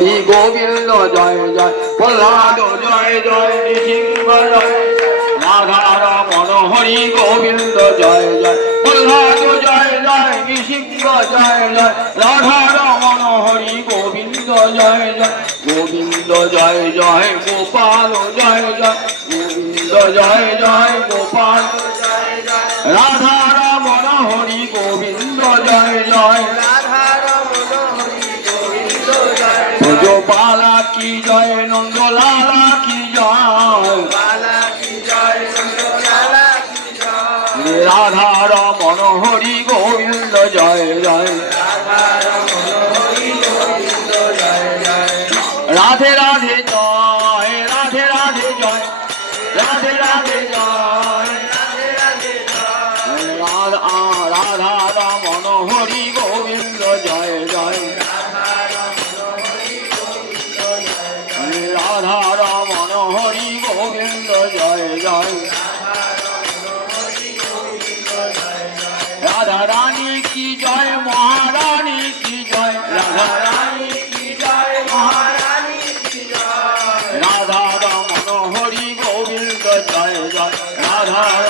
হরি গোবিন্দ জয় জয়। প্রহ্লাদ জয় জয় নৃসিংহ জয়। রাধা রমন হরি গোবিন্দ জয় জয়। প্রহ্লাদ জয় জয় নৃসিংহ জয় জয়। রাধা রমন হরি গোবিন্দ জয় জয়। গোবিন্দ জয় জয়, গোপাল জয় জয়। গোবিন্দ জয় জয়, গোপাল রাধা রমন হরি গোবিন্দ জয় জয়। কি জয় নন্দলালা, কি জয়? রাধা হরি গোবিন্দ জয় জয়। রাধে রাধে জয়, রাধে রাধে জয়, রাধে রাধে জয়। রাধা রাধা রাধা রমন হরি গোবিন্দ জয়? জয়? রাধা রানী কি জয়? মহারানী কি জয়? রাধা রানী কি জয়? মহারানী কি জয়? রাধা রমন হরি গোবিন্দ, জয় জয়। রাধা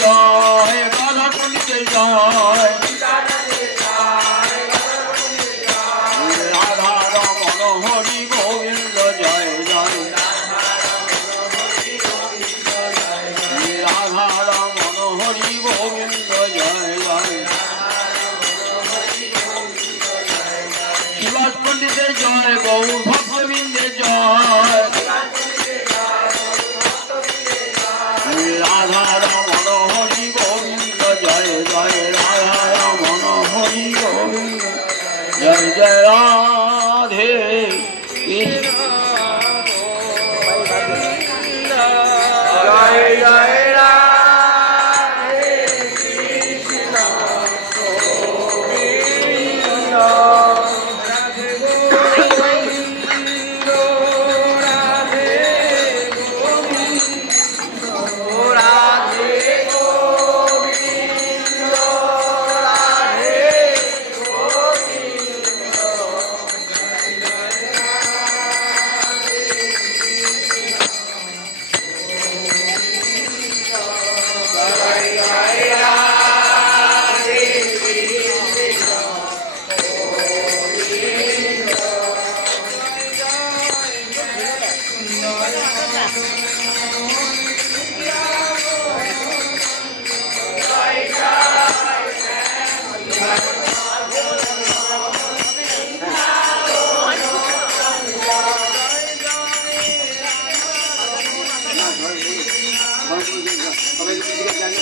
জয় রাধা কুঞ্জে জয়। গোবিন্দ জয় জয় রাধে কৃষ্ণ সবাইকে